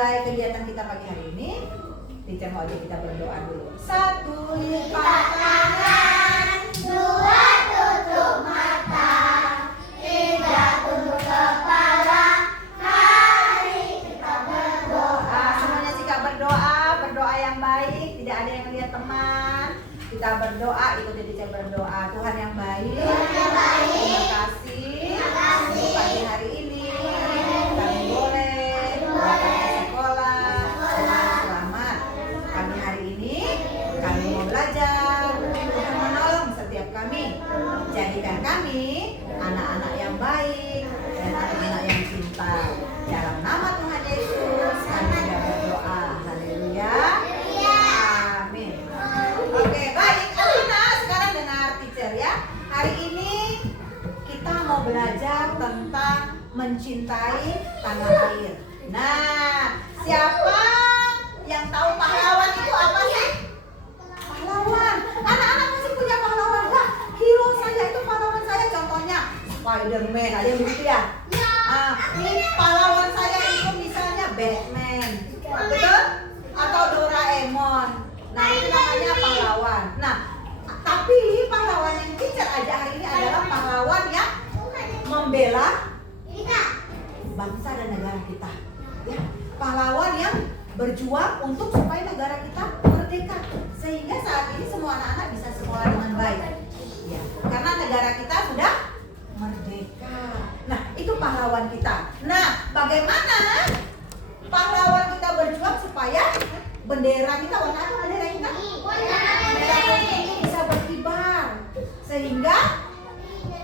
memulai kegiatan kita pagi hari ini, teacher mau ajak kita berdoa dulu. 1, lipat tangan. 2, tutup mata. 3, tunduk kepala. Mari kita berdoa. Semuanya sikap berdoa yang baik. Tidak ada yang melihat teman. Kita berdoa, ikuti teacher berdoa. Tuhan yang baik. Terima kasih. Pagi hari ini kami boleh datang ke sekolah dengan selamat. Pagi hari ini kami mau belajar. Tuhan menolong setiap kami. Jadikan kami anak-anak yang baik dan anak-anak yang pintar. Dalam nama Tuhan Yesus kami sudah berdoa. Haleluya. Amin. Oke, baik. Anak-anak sekarang dengar teacher ya. Hari ini kita mau belajar tentang mencintai tanah air. Nah, siapa yang tahu pahlawan itu apa sih? Pahlawan. Anak-anak masih punya pahlawan nggak? Hero saya itu pahlawan saya, contohnya Spider-Man, ada yang begitu ya? Ini pahlawan saya itu misalnya Batman, betul? Atau Doraemon. Nah, itu namanya pahlawan. Nah, tapi pahlawan yang teacher aja hari ini adalah pahlawan yang membela bangsa dan negara kita. Ya, pahlawan yang berjuang untuk supaya negara kita merdeka, sehingga saat ini semua anak-anak bisa sekolah dengan baik. Ya, karena negara kita sudah merdeka. Nah, itu pahlawan kita. Nah, bagaimana pahlawan kita berjuang supaya bendera kita, warna apa bendera kita? Merah putih bisa berkibar, sehingga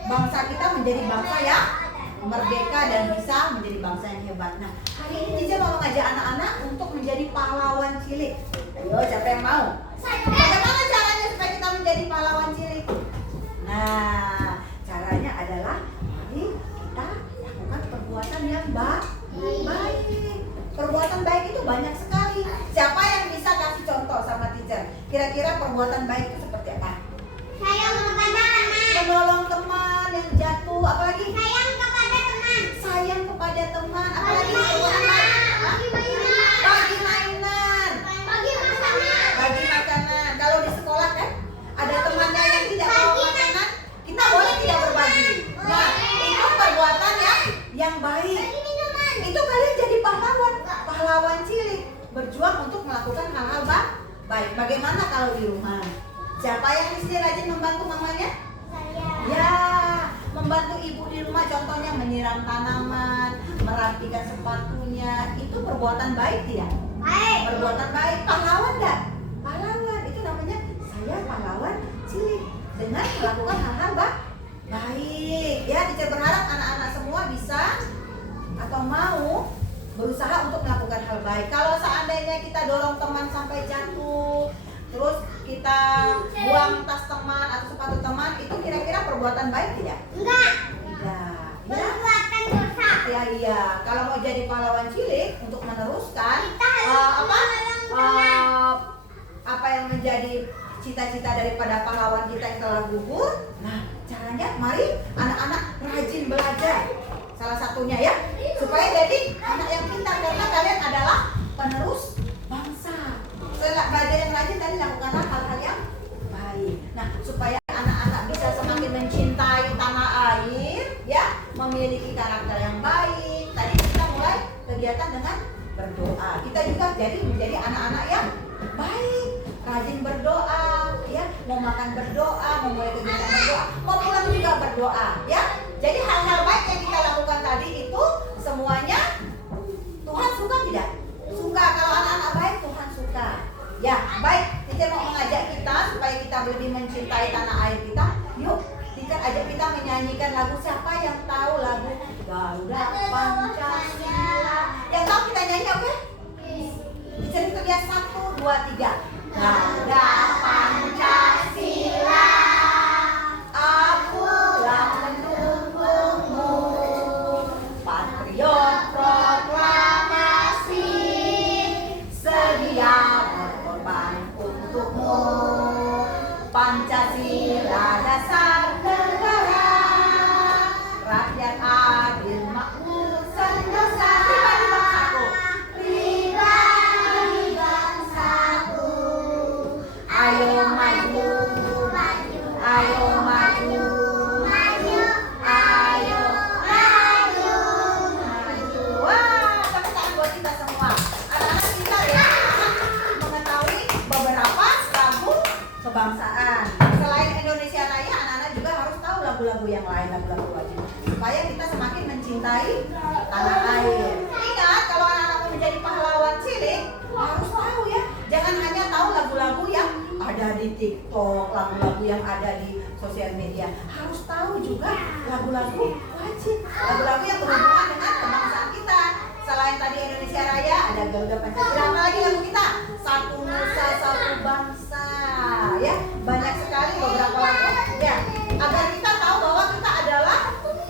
bangsa kita menjadi bangsa yang merdeka dan bisa menjadi bangsa yang hebat. Nah, hari ini Cica mau mengajak anak-anak untuk menjadi pahlawan cilik. Ayo, siapa yang mau? Bagaimana caranya supaya kita menjadi pahlawan cilik? Nah, caranya adalah mari kita lakukan perbuatan yang baik. Perbuatan baik itu banyak sekali. Siapa yang bisa kasih contoh sama teacher? Kira-kira perbuatan baik itu seperti apa? Sayang kepada teman. Menolong teman yang jatuh, apalagi? Sayang kepada teman. Sayang kepada teman, apalagi? Bagi mainan. Bagi mainan. Bagi makanan. Bagi makanan. Kalau di sekolah kan ada temannya yang tidak bawa makanan, kita boleh tidak berbagi. Nah, itu perbuatan yang baik. Bagi minuman. Itu kalian jadi pahlawan cilik, berjuang untuk melakukan hal-hal baik. Bagaimana kalau di rumah? Siapa yang di sini rajin membantu mamanya? Saya. Ya, membantu ibu di rumah, contohnya menyiram tanaman, merapikan sepatunya. Itu perbuatan baik tidak? Baik. Perbuatan baik. Pahlawan enggak? Pahlawan. Itu namanya saya pahlawan cilik dengan melakukan hal-hal baik. Ya, teacher berharap anak-anak semua bisa atau mau berusaha untuk melakukan hal baik. Kalau seandainya kita dorong teman sampai jatuh, terus kita buang tas teman atau sepatu teman, itu kira-kira perbuatan baik tidak? Enggak. Tidak. Ya. Perbuatan dosa. Iya. Kalau mau jadi pahlawan cilik untuk meneruskan Kita harus menolong teman. apa yang menjadi cita-cita daripada pahlawan kita yang telah gugur. Nah, caranya mari anak-anak rajin belajar. Salah satunya ya, supaya jadi anak yang pintar, karena kalian adalah penerus bangsa. Setelah belajar yang rajin tadi, lakukanlah hal-hal yang baik. Nah, supaya anak-anak bisa semakin mencintai tanah air, ya, memiliki karakter yang baik. Tadi kita mulai kegiatan dengan berdoa. Kita juga jadi menjadi anak-anak yang baik, rajin berdoa, ya, mau makan berdoa, mau mulai kegiatan berdoa, mau pulang juga berdoa, ya. Jadi hal-hal baik yang kita lakukan tadi itu semuanya Tuhan suka tidak? Suka. Kalau anak-anak baik, Tuhan suka. Ya, baik. Teacher mau mengajak kita supaya kita lebih mencintai tanah air kita. Yuk, teacher ajak kita menyanyikan lagu. Siapa yang tahu lagu Garuda Pancasila? Yang tahu kita nyanyi, oke? Teacher itu dia 1, 2, 3. Garuda Pancasila, akulah mendukung mencintai tanah air. Ingat, kalau anak-anak mau menjadi pahlawan cilik, harus tahu ya. Jangan hanya tahu lagu-lagu yang ada di TikTok, lagu-lagu yang ada di sosial media. Harus tahu juga lagu-lagu wajib, lagu-lagu yang berhubungan dengan kebangsaan kita. Selain tadi Indonesia Raya, ada Garuda Pancasila. Apa lagi lagu kita? Satu Nusa, Satu Bangsa. Ya, banyak sekali beberapa lagu. Ya, agar kita tahu bahwa kita adalah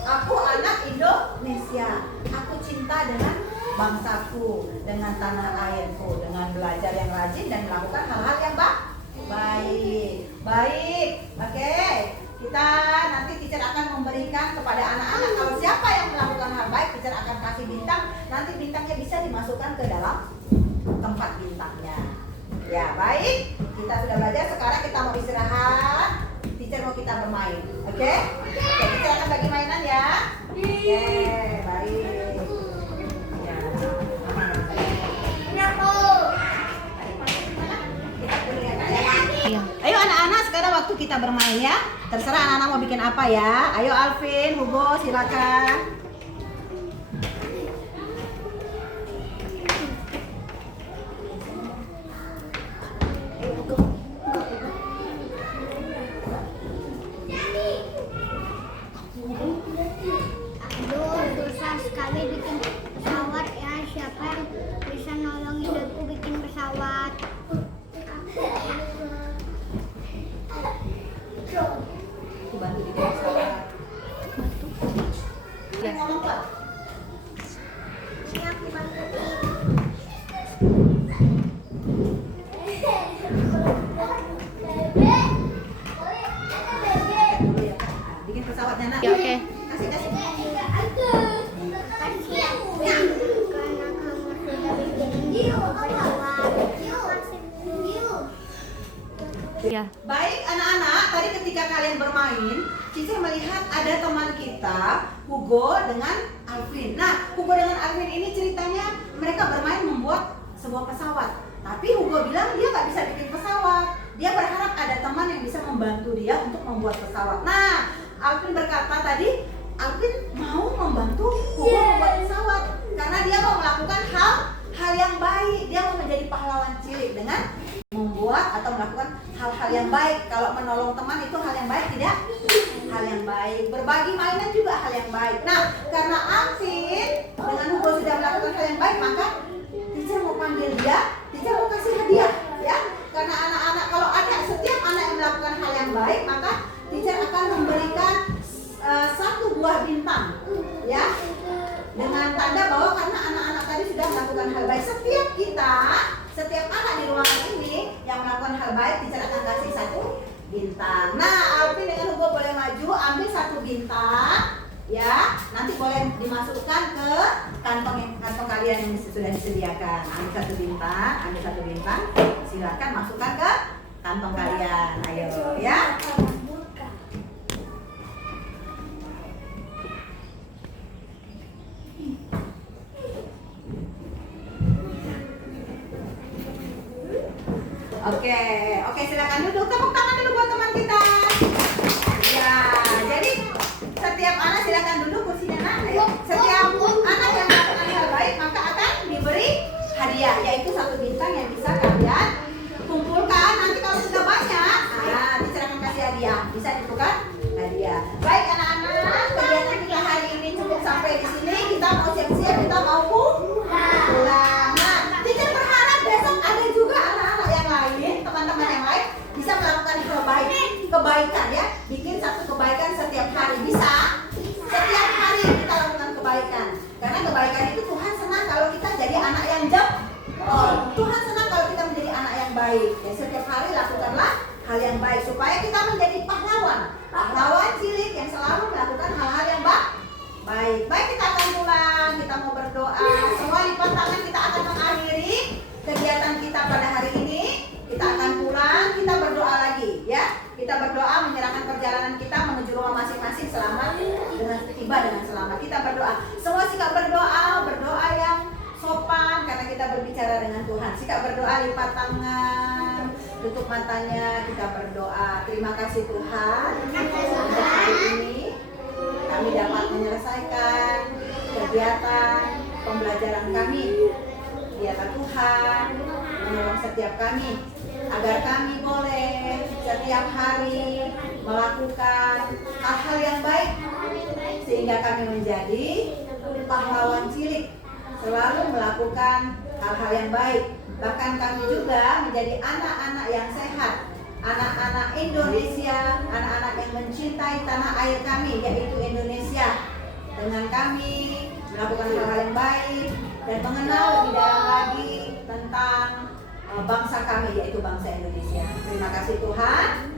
aku anak Indonesia. Aku cinta dengan bangsaku, dengan tanah airku, dengan belajar yang rajin dan melakukan hal-hal yang baik. Baik, oke. Kita nanti teacher akan memberikan kepada anak-anak, kalau siapa yang melakukan hal baik, teacher akan kasih bintang. Nanti bintangnya bisa dimasukkan ke dalam tempat bintangnya. Ya, baik. Kita sudah belajar, sekarang kita mau istirahat. Teacher mau kita bermain. Oke? Oke, teacher akan bagi mainan ya. Oke, baik. Ya. Ayo anak-anak, sekarang waktu kita bermain ya. Terserah anak-anak mau bikin apa ya. Ayo Alvin, Hugo, silakan. Aduh, susah sekali bikin pesawat ya. Siapa yang bisa nolongin aku bikin pesawat? Aku bantu bikin pesawat. Ngomong Pak. Ini aku bantuin. Dulu ya, Kak. Bikin pesawatnya nak. Ya, oke. Kasih. Karena kamu sudah bikin pesawat. Ya. Baik anak-anak, tadi ketika kalian bermain, Cici melihat ada teman kita, Hugo dengan Alvin. Nah, Hugo dengan Alvin ini ceritanya mereka bermain membuat sebuah pesawat. Tapi Hugo bilang dia nggak bisa bikin pesawat. Dia berharap ada teman yang bisa membantu dia untuk membuat pesawat. Nah, Alvin berkata tadi, Alvin mau membantu Hugo membuat pesawat karena dia mau melakukan hal yang baik. Dia mau menjadi pahlawan cilik dengan membuat atau melakukan hal-hal yang baik. Kalau menolong teman itu hal yang baik tidak? Hal yang baik. Berbagi mainan juga hal yang baik. Nah, karena Alvin dengan Hugo sudah melakukan hal yang baik, maka teacher mau panggil dia, teacher mau kasih hadiah ya. Karena anak-anak, kalau ada setiap anak yang melakukan hal yang baik, maka teacher akan memberikan satu buah bintang ya, dengan tanda bahwa karena anak-anak tadi sudah melakukan hal baik. Setiap anak di ruangan ini yang melakukan hal baik, teacher akan kasih satu bintang. Nah, Alvin dengan Hugo boleh maju, ambil satu bintang ya. Nanti boleh dimasukkan ke kantong kalian yang sudah disediakan. Ambil satu bintang, silakan masukkan ke kantong kalian. Ayo ya. Oke, silakan duduk. Tepuk tangan dulu buat teman kita. Ya, jadi setiap anak silakan duduk kursinya nak. Ayo. Setiap anak yang melakukan hal baik maka akan diberi hadiah, yaitu satu bintang yang bisa kalian kumpulkan. Nanti kalau sudah banyak, nah, teacher akan kasih hadiah. Bisa ditukar hadiah. Baik anak-anak, kegiatan kita hari ini cukup sampai di sini. Kita mau siap-siap, kita mau pulang. Nah, teacher berharap besok ada juga anak-anak yang lain, teman-teman yang lain bisa melakukan hal baik, kebaikan ya. Bikin satu kebaikan setiap hari. Bisa? Setiap hari kita lakukan kebaikan. Karena kebaikan itu Tuhan senang kalau kita jadi anak yang Tuhan senang kalau kita menjadi anak yang baik. Ya, setiap hari lakukanlah hal yang baik supaya kita menjadi pahlawan cilik yang selalu melakukan hal-hal yang baik. Baik, kita akan pulang, kita mau berdoa. Semua lipat tangan, kita akan mengakhiri kegiatan kita pada hari ini. Kita akan pulang, kita berdoa lagi ya. Kita berdoa menyerahkan perjalanan kita menuju rumah masing-masing selamat dengan tiba dengan selamat. Kita berdoa. Semua sikap berdoa yang sopan karena kita berbicara dengan Tuhan. Sikap berdoa, lipat tangan, tutup matanya, kita berdoa. Terima kasih Tuhan untuk hari ini kami dapat menyelesaikan kegiatan pembelajaran kami. Biarlah Tuhan menolong setiap kami agar kami boleh setiap hari melakukan hal-hal yang baik sehingga kami menjadi pahlawan cilik, selalu melakukan hal-hal yang baik. Bahkan kami juga menjadi anak-anak yang sehat, anak-anak Indonesia, anak-anak yang mencintai tanah air kami yaitu Indonesia. Dengan kami melakukan hal-hal yang baik dan mengenal lebih dalam lagi tentang bangsa kami yaitu bangsa Indonesia. Terima kasih Tuhan.